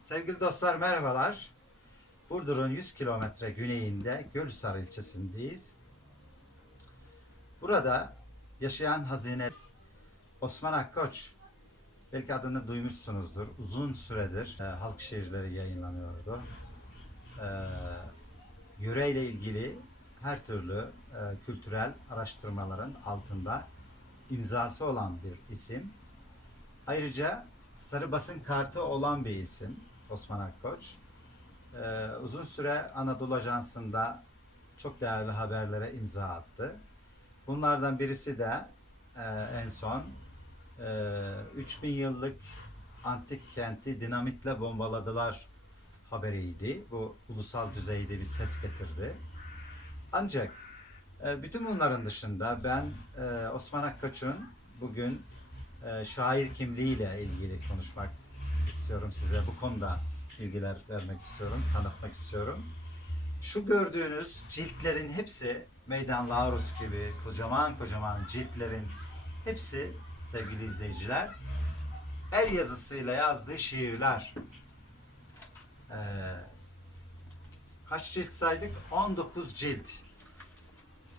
Sevgili dostlar merhabalar. Burdur'un 100 kilometre güneyinde Gölhisar ilçesindeyiz. Burada yaşayan hazine Osman Akkoç. Belki adını duymuşsunuzdur. Uzun süredir e, halk şiirleri yayınlanıyordu. E, yöreyle ilgili her türlü e, kültürel araştırmaların altında imzası olan bir isim. Ayrıca sarı basın kartı olan bir isim Osman Akkoç. Ee, uzun süre Anadolu Ajansı'nda çok değerli haberlere imza attı. Bunlardan birisi de e, en son e, 3000 yıllık antik kenti dinamitle bombaladılar haberiydi. Bu ulusal düzeyde bir ses getirdi. Ancak e, bütün bunların dışında ben e, Osman Akkoç'un bugün e, şair kimliğiyle ilgili konuşmak istiyorum size. Bu konuda bilgiler vermek istiyorum, tanıtmak istiyorum. Şu gördüğünüz ciltlerin hepsi Meydan Laurus gibi kocaman kocaman ciltlerin hepsi sevgili izleyiciler el yazısıyla yazdığı şiirler. Ee, kaç cilt saydık? 19 cilt.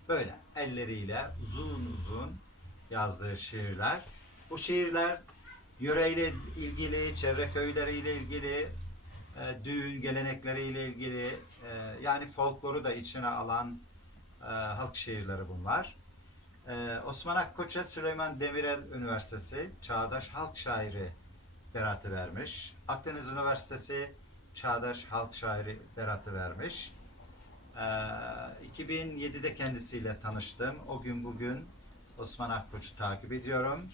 Böyle elleriyle uzun uzun yazdığı şiirler. Bu şiirler yöreyle ilgili, çevre köyleriyle ilgili, e, düğün gelenekleriyle ilgili, e, yani folkloru da içine alan e, halk şiirleri bunlar. E, Osman Akkoç'a Süleyman Demirel Üniversitesi Çağdaş Halk Şairi beratı vermiş. Akdeniz Üniversitesi Çağdaş Halk Şairi beratı vermiş. E, 2007'de kendisiyle tanıştım. O gün bugün Osman Akkoç'u takip ediyorum.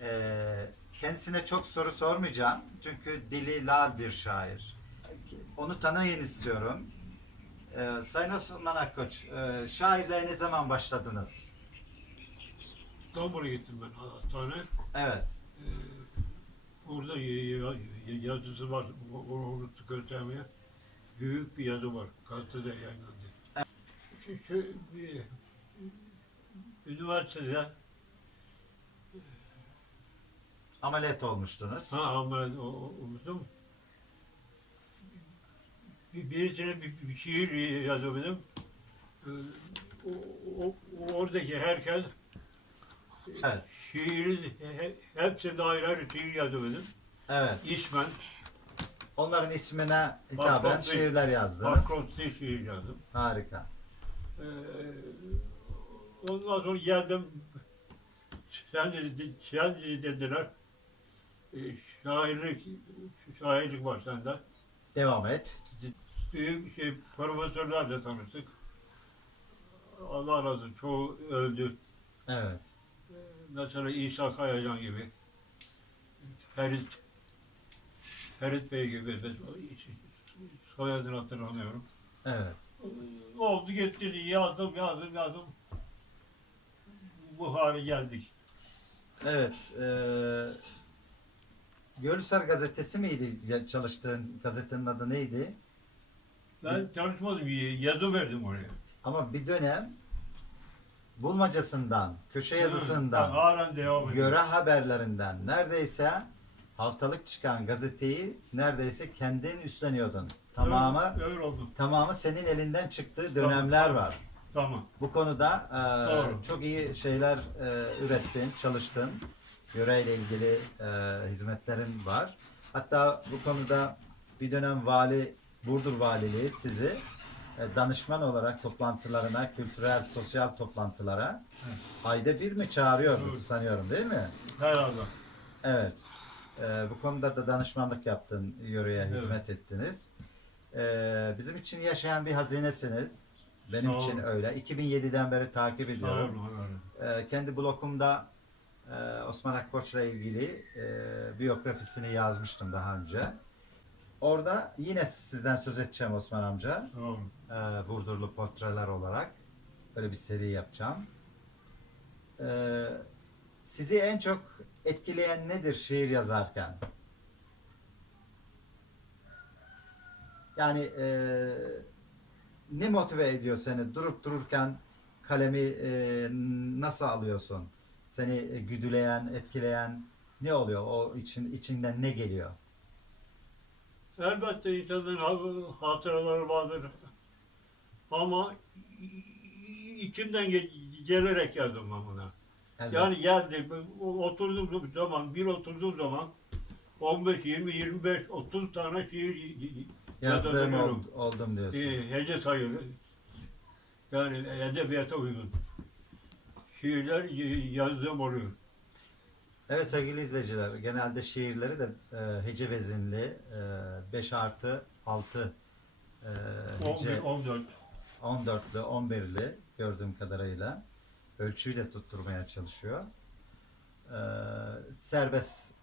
Ee, kendisine çok soru sormayacağım. Çünkü dili lal bir şair. Onu tanıyın istiyorum. Ee, Sayın Osman Akkoç, e, şairliğe ne zaman başladınız? İstanbul'a gittim ben hastane. Evet. Ee, orada yazısı var. Onu unuttuk göstermeye. Büyük bir yazı var. Gazetede yayınlandı. Şu, şu, bir, üniversitede Ameliyat olmuştunuz. ha ama o- o- unuttum. Bir, birisine bir, bir şiir yazabildim. Ee, o, o, oradaki herkes Evet. şiirin he- hepsi dair ayrı şiir yazabildim. Evet. İsmen Onların ismine hitaben Akrosti. şiirler yazdınız. Akrosti şiir yazdım. Harika. Ee, ondan sonra geldim. Sen dedi, sen dedi dediler. Ee, şairlik, şairlik var sende. Devam et. Büyük şey, profesörlerle tanıştık. Allah razı olsun, çoğu öldü. Evet. Mesela İsa Kayacan gibi. Ferit, Ferit Bey gibi. Soyadını hatırlamıyorum. Evet. Oldu gitti yazdım yazdım yazdım. Bu hale geldik. Evet. E, Gölhisar gazetesi miydi çalıştığın gazetenin adı neydi? Ben çalışmadım yazı verdim oraya. Ama bir dönem bulmacasından, köşe yazısından, Halen devam yöre haberlerinden neredeyse haftalık çıkan gazeteyi neredeyse kendin üstleniyordun. Tamamı Öyle, öyle oldu. tamamı senin elinden çıktığı dönemler Tamam. var. Tamam. Bu konuda e, Doğru. çok iyi şeyler e, ürettin, çalıştın. Yöreyle ilgili e, hizmetlerin var. Hatta bu konuda bir dönem vali, Burdur Valiliği sizi e, danışman olarak toplantılarına, kültürel, sosyal toplantılara ayda bir mi çağırıyordu Evet. sanıyorum değil mi? Herhalde. Evet. E, bu konuda da danışmanlık yaptın, yöreye Evet. hizmet ettiniz. E, bizim için yaşayan bir hazinesiniz. Benim Sağ için öyle. 2007'den beri takip ediyorum. olun. öyle. Ee, kendi blogumda e, Osman Akkoç'la ilgili e, biyografisini yazmıştım daha önce. Orada yine sizden söz edeceğim Osman amca. Sağ olun. E, Burdurlu portreler olarak. Böyle bir seri yapacağım. E, sizi en çok etkileyen nedir şiir yazarken? Yani e, ne motive ediyor seni durup dururken kalemi e, nasıl alıyorsun? Seni e, güdüleyen, etkileyen ne oluyor? O için içinden ne geliyor? Elbette insanların ha- hatıraları vardır. Ama içimden ge- gelerek yazdım ben buna. Elbette. Yani geldi, oturduğum zaman, bir oturduğum zaman 15, 20, 25, 30 tane şiir Yazdığım oldum diyorsun. hece sayılı. Yani edebiyata uygun. Şiirler y- yazdığım oluyor. Evet sevgili izleyiciler, genelde şiirleri de e, hece vezinli, 5 artı 6 e, 11, hece 14. 14'lü, 11'li gördüğüm kadarıyla ölçüyü de tutturmaya çalışıyor. E, serbest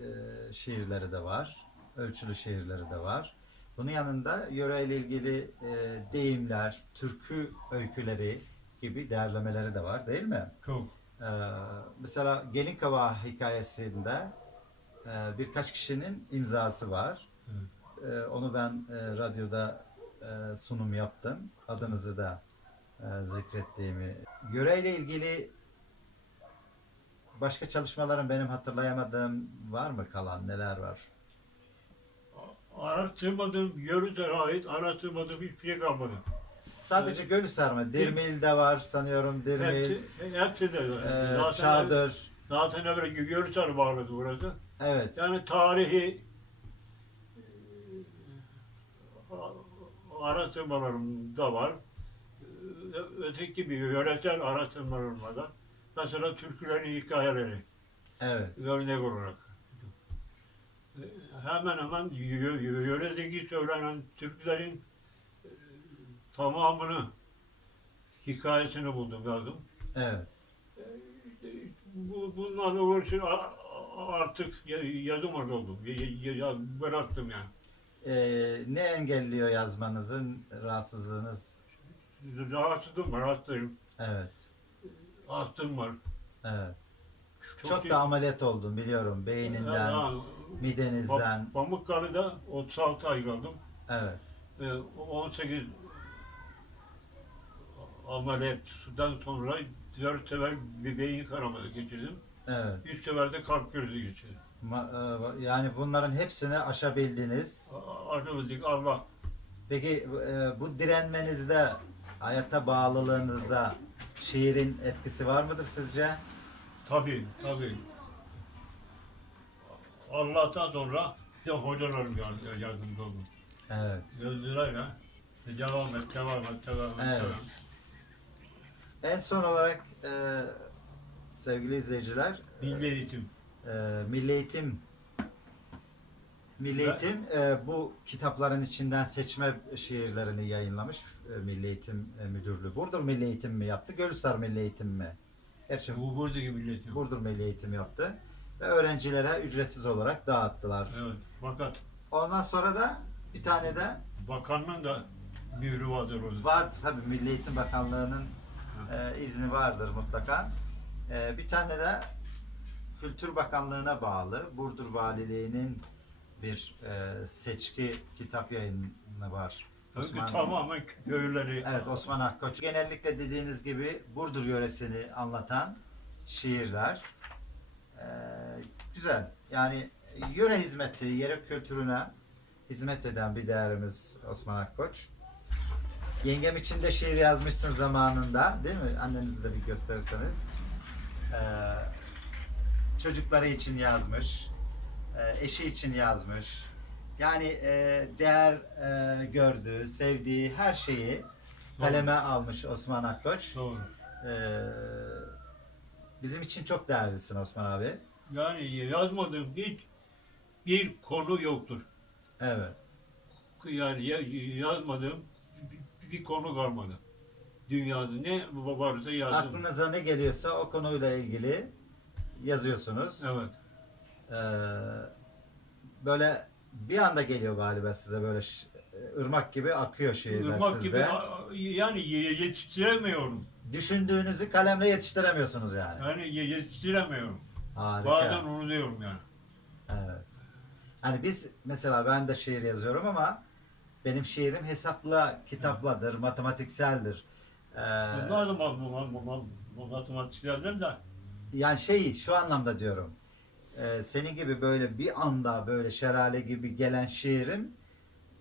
e, şiirleri de var, ölçülü şiirleri de var. Bunun yanında yöreyle ilgili e, deyimler, türkü öyküleri gibi değerlemeleri de var değil mi? Çok. Ee, mesela Gelin Kavağı hikayesinde e, birkaç kişinin imzası var. Evet. Ee, onu ben e, radyoda e, sunum yaptım. Adınızı da e, zikrettiğimi. Yöreyle ilgili başka çalışmaların benim hatırlayamadığım var mı kalan? Neler var? Araştırmadığım, yörüte ait araştırmadığım hiçbir şey kalmadı. Sadece Gölhisar mı? Dirmil'de var sanıyorum. Dirmil, Hepsi, hepsi de. e, zaten, Çadır. zaten evvel yörüte vardı burası. Evet. Yani tarihi e, araştırmalarım da var. Öteki bir yöresel araştırmalarım da. Mesela türkülerin hikayeleri Evet. örnek olarak. E, Hemen hemen yö- yö- yöredeki söylenen türkülerin tamamını hikayesini buldum yazdım. Evet. Bu, uğraşır a- a- artık ya- yazım oldum. Bıraktım yani. Ee, ne engelliyor yazmanızın rahatsızlığınız? Rahatsızım hastayım. Evet. Astım var. Evet. Çok, iyi- da ameliyat oldum biliyorum. Beyninden, Ya, midenizden. Pam- Pamukkale'de 36 ay kaldım. Evet. Ee, 18 ameliyattan sonra 4 sefer bir beyin kanaması geçirdim. Evet. 3 sefer de kalp krizi geçirdim. Ma- e, yani bunların hepsini aşabildiniz. Artık Allah Peki e, bu direnmenizde, hayata bağlılığınızda şiirin etkisi var mıdır sizce? Tabii, tabii. Allah'tan sonra bir de hocalarım yard- yardımcı oldu. Evet. Gözlülerle devam et, devam et, devam et, Evet. devam. En son olarak e, sevgili izleyiciler, Milli eğitim. e, Milli Eğitim Milli Eğitim e, bu kitapların içinden seçme şiirlerini yayınlamış e, Milli Eğitim e, Müdürlüğü. Burdur Milli Eğitim mi yaptı? Gölhisar Milli Eğitim mi? Gerçi Bu buradaki milli eğitim. Burdur Milli Eğitim yaptı. Ve öğrencilere ücretsiz olarak dağıttılar. Evet. Fakat Ondan sonra da bir tane de bakanlığın da mührü vardır orada. var tabii Milli Eğitim Bakanlığı'nın e, izni vardır mutlaka. E, bir tane de Kültür Bakanlığı'na bağlı Burdur Valiliği'nin bir e, seçki kitap yayını var. Çünkü tamamen köylüleri Evet Osman Akkoç. Genellikle dediğiniz gibi Burdur yöresini anlatan şiirler. Ee, güzel. Yani yöre hizmeti, yere kültürüne hizmet eden bir değerimiz Osman Akkoç. Yengem için de şiir yazmışsın zamanında değil mi? Annenizi de bir gösterirseniz. Ee, çocukları için yazmış. Ee, eşi için yazmış. Yani e, değer e, gördüğü, sevdiği her şeyi kaleme almış Osman Akkoç. Doğru. Ee, bizim için çok değerlisin Osman abi. Yani yazmadığım hiç bir konu yoktur. Evet. Yani ya- yazmadığım bir- konu kalmadı. Dünyada ne varsa yazdım. Aklınıza ne geliyorsa o konuyla ilgili yazıyorsunuz. Evet. Ee, böyle bir anda geliyor galiba size böyle ş- ırmak gibi akıyor şiirler Irmak sizde. gibi yani ye- yetiştiremiyorum. Düşündüğünüzü kalemle yetiştiremiyorsunuz yani. Yani ye- yetiştiremiyorum. Harika. Bazen unutuyorum yani. Evet. Hani biz mesela ben de şiir yazıyorum ama benim şiirim hesapla, kitaplıdır, matematikseldir. Ee, Bunlar da ma- ma- ma- ma- matematiklerden de yani şey şu anlamda diyorum. e, senin gibi böyle bir anda böyle şelale gibi gelen şiirim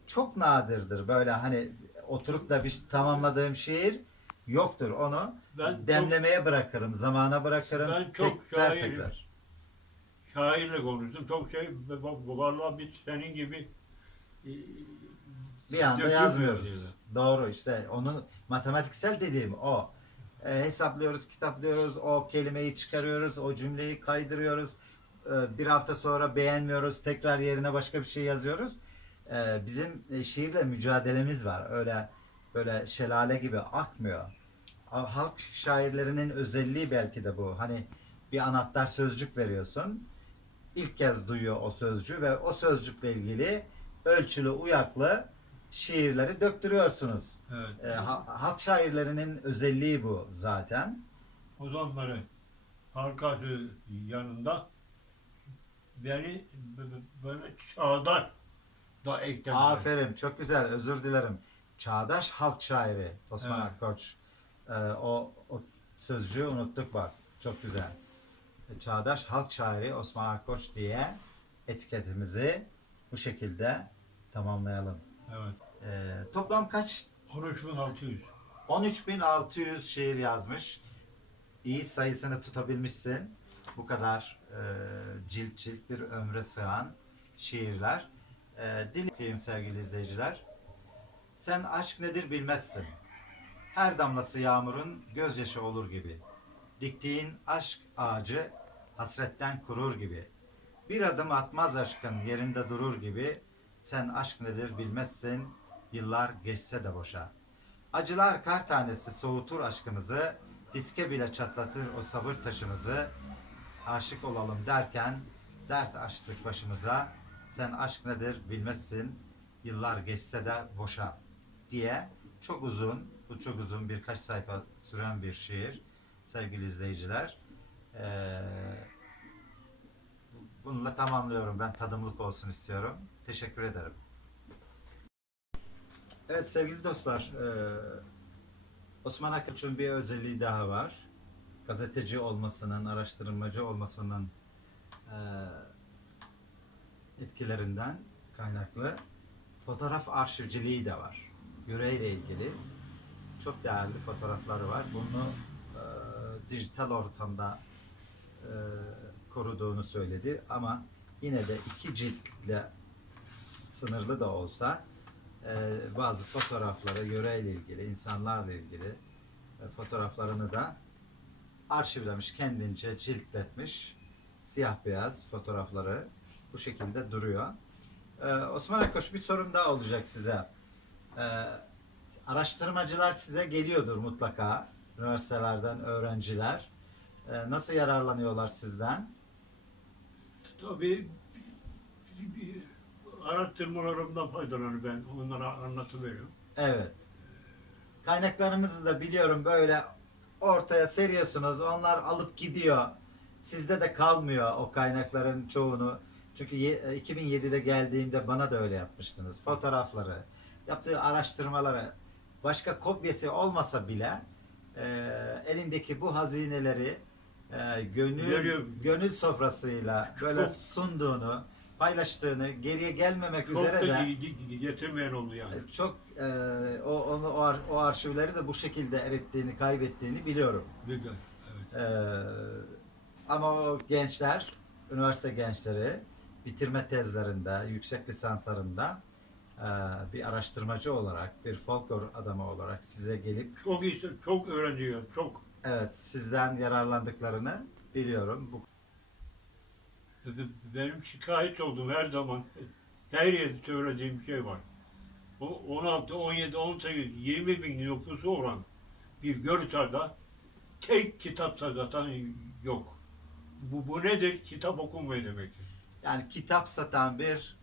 çok nadirdir. Böyle hani oturup da bir tamamladığım şiir yoktur. Onu Ben demlemeye bırakırım, zamana bırakırım. Ben çok tekrar şair- tekrar. Şairle konuştum. Çok şey, vallahi biz senin gibi e, Bir anda dökülmüyor yazmıyoruz. şeyler. Doğru işte onu matematiksel dediğim o. E, hesaplıyoruz, kitaplıyoruz, o kelimeyi çıkarıyoruz, o cümleyi kaydırıyoruz. E, bir hafta sonra beğenmiyoruz, tekrar yerine başka bir şey yazıyoruz. E, bizim e, şiirle mücadelemiz var. Öyle böyle şelale gibi akmıyor. Halk şairlerinin özelliği belki de bu. Hani bir anahtar sözcük veriyorsun. İlk kez duyuyor o sözcüğü ve o sözcükle ilgili ölçülü, uyaklı şiirleri döktürüyorsunuz. Evet. E, ha- halk şairlerinin özelliği bu zaten. O zamanları arkası yanında beni böyle çağdaş da eklediler. Aferin, çok güzel. Özür dilerim. Çağdaş halk şairi Osman Evet. Akkoç. E, o, o sözcüğü unuttuk bak. Çok güzel. E, Çağdaş halk şairi Osman Akkoç diye etiketimizi bu şekilde tamamlayalım. Evet. E, toplam kaç 13.600. 13.600 şiir yazmış. İyi sayısını tutabilmişsin. Bu kadar e, cilt cilt bir ömre sığan şiirler. E, dil okuyayım sevgili izleyiciler. Sen aşk nedir bilmezsin. Her damlası yağmurun gözyaşı olur gibi. Diktiğin aşk ağacı hasretten kurur gibi. Bir adım atmaz aşkın yerinde durur gibi. Sen aşk nedir bilmezsin. Yıllar geçse de boşa. Acılar kar tanesi soğutur aşkımızı, fiske bile çatlatır o sabır taşımızı. Aşık olalım derken dert açtık başımıza. Sen aşk nedir bilmezsin, yıllar geçse de boşa diye çok uzun, bu çok uzun birkaç sayfa süren bir şiir sevgili izleyiciler. Ee, bununla tamamlıyorum. Ben tadımlık olsun istiyorum. Teşekkür ederim. Evet sevgili dostlar, eee, Osman Akıç'ın bir özelliği daha var. Gazeteci olmasının, araştırmacı olmasının eee, etkilerinden kaynaklı fotoğraf arşivciliği de var. Yüreğiyle ilgili çok değerli fotoğrafları var. Bunu eee, dijital ortamda koruduğunu söyledi ama yine de iki ciltle sınırlı da olsa e, bazı fotoğrafları yöreyle ilgili, insanlarla ilgili e, fotoğraflarını da arşivlemiş, kendince ciltletmiş. Siyah beyaz fotoğrafları bu şekilde duruyor. E, Osman Akkoç bir sorum daha olacak size. E, araştırmacılar size geliyordur mutlaka. Üniversitelerden öğrenciler. E, nasıl yararlanıyorlar sizden? Tabii araştırmalarımdan faydalanıyorum ben. Onlara anlatıveriyorum. Evet. Kaynaklarınızı da biliyorum böyle ortaya seriyorsunuz. Onlar alıp gidiyor. Sizde de kalmıyor o kaynakların çoğunu. Çünkü ye- 2007'de geldiğimde bana da öyle yapmıştınız. Fotoğrafları, yaptığı araştırmaları başka kopyası olmasa bile e, elindeki bu hazineleri e, gönül Görüyorum. gönül sofrasıyla böyle Çok- sunduğunu, paylaştığını, geriye gelmemek Çok üzere da de ge- ge- getirmeyen oldu yani. e, Çok e, o onu o, ar- o arşivleri de bu şekilde erittiğini, kaybettiğini biliyorum. Güzel. Evet. E, ama o gençler, üniversite gençleri bitirme tezlerinde, yüksek lisanslarında e, bir araştırmacı olarak, bir folklor adamı olarak size gelip Çok iyi, çok öğreniyor. Çok. Evet sizden yararlandıklarını biliyorum. Bu Benim şikayet olduğum her zaman her yerde söylediğim şey var. O 16, 17, 18, 20 bin nüfusu olan bir Gölçar'da tek kitap satan yok. Bu, bu nedir? Kitap okunmuyor demektir. yani kitap satan bir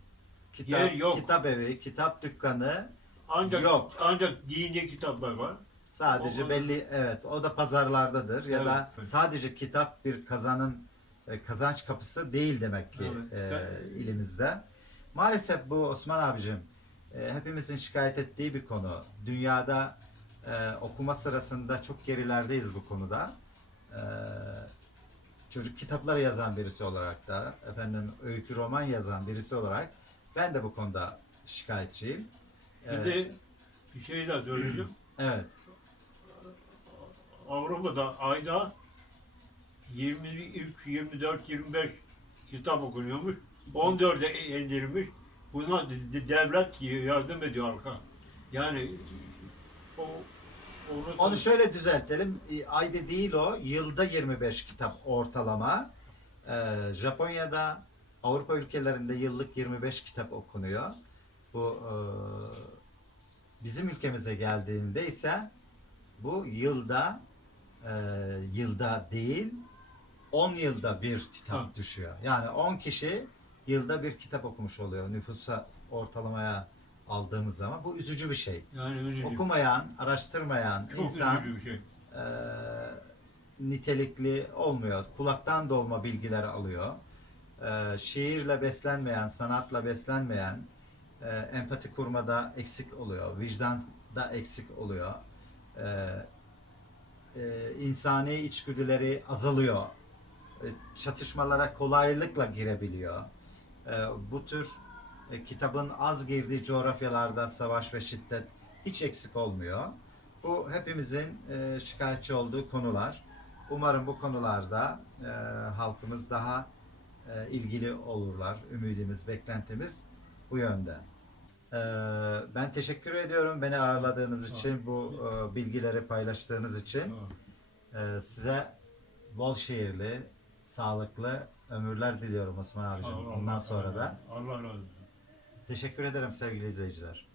kitap Yer yok. kitap evi, kitap dükkanı Ancak Yok. ancak dini kitaplar var. Sadece O- belli evet o da pazarlardadır ya Evet, da sadece kitap bir kazanın e, kazanç kapısı değil demek ki Evet. e, Ben- ilimizde. Maalesef bu Osman abicim e, hepimizin şikayet ettiği bir konu. Dünyada e, okuma sırasında çok gerilerdeyiz bu konuda. E, çocuk kitapları yazan birisi olarak da efendim öykü roman yazan birisi olarak ben de bu konuda şikayetçiyim. Şimdi Evet. bir şey daha söyleyeceğim. Evet. Avrupa'da ayda 23, 24, 25 kitap okunuyormuş. 14'e indirmiş. Buna de- de- devlet yardım ediyor arka. Yani o onu, şöyle düzeltelim. E, Ayda değil o. Yılda 25 kitap ortalama. Ee, Japonya'da Avrupa ülkelerinde yıllık 25 kitap okunuyor. Bu e, bizim ülkemize geldiğinde ise bu yılda e, yılda değil 10 yılda bir kitap Ha. düşüyor. Yani 10 kişi yılda bir kitap okumuş oluyor. Nüfusa ortalamaya aldığımız zaman bu üzücü bir şey. yani üzücü. Okumayan, araştırmayan Çok insan üzücü bir şey. e, nitelikli olmuyor. Kulaktan dolma bilgiler alıyor. E, şiirle beslenmeyen, sanatla beslenmeyen, e, empati kurmada eksik oluyor. Vicdanda eksik oluyor. E, e, insani içgüdüleri azalıyor. E, çatışmalara kolaylıkla girebiliyor. E, bu tür e, kitabın az girdiği coğrafyalarda savaş ve şiddet hiç eksik olmuyor. Bu hepimizin e, şikayetçi olduğu konular. Umarım bu konularda e, halkımız daha e, ilgili olurlar. Ümidimiz, beklentimiz bu yönde. E, ben teşekkür ediyorum beni ağırladığınız için, bu e, bilgileri paylaştığınız için. Ha. E, size bol şehirli, sağlıklı ömürler diliyorum Osman abicim. Bundan sonra da. Allah razı olsun. Teşekkür ederim sevgili izleyiciler.